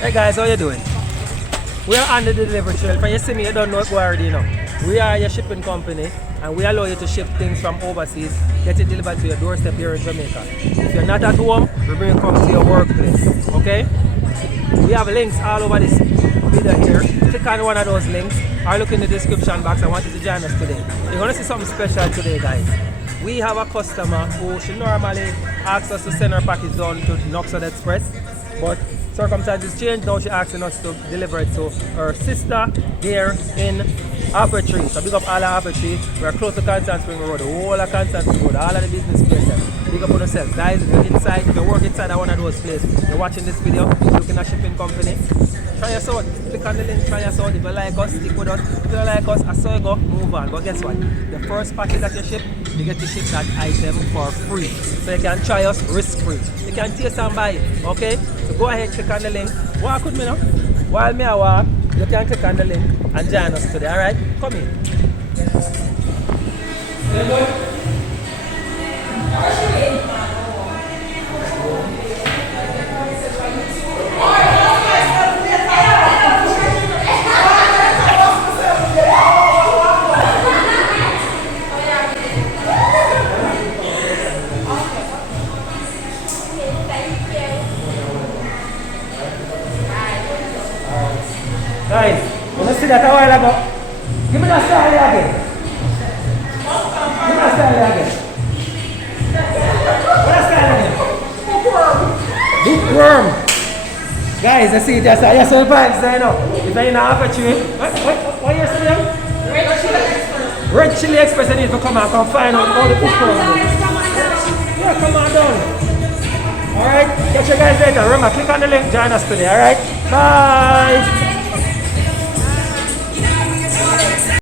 Hey guys, how you doing? We are on the delivery trail. When you see me, you don't know it already, you know. We are your shipping company and we allow you to ship things from overseas, get it delivered to your doorstep here in Jamaica. If you're not at home, we bring it come to your workplace, okay? We have links all over this video here. Click on one of those links or look in the description box. I want you to join us today. You're going to see something special today, guys. We have a customer who she normally asks us to send her package down to Knoxville Express, but circumstances changed. Now she's asking us to deliver it to her sister here in Apple Tree. So big up all of Apple Tree. We're close to Constant Spring Road, the whole of Constant Spring Road, all of the business places. Big up on yourself. Guys, if you're inside, if you work inside one of those places, you're watching this video, looking at shipping company, try us out. Click on the link, try us out. If you like us, stick with us. If you don't like us, I saw you go, move on. But guess what? The first package that you ship, you get to ship that item for free. So you can try us risk-free. You can taste and buy it, okay? So go ahead, click on the link. Walk with me now. While me I walk, you can click on the link and join us today, alright? Come in. Guys, you see that a while ago? Give me that style again. Give me that style again. What that style again? Bookworm. Guys, you see it just you see the pants there now. If you're in a Apple Tree, what you saying? Red Chili Express, you need to come and come find out all the bookworm. Yeah, come on down. Alright, catch you guys later. Remember, click on the link, join us today, alright? Bye!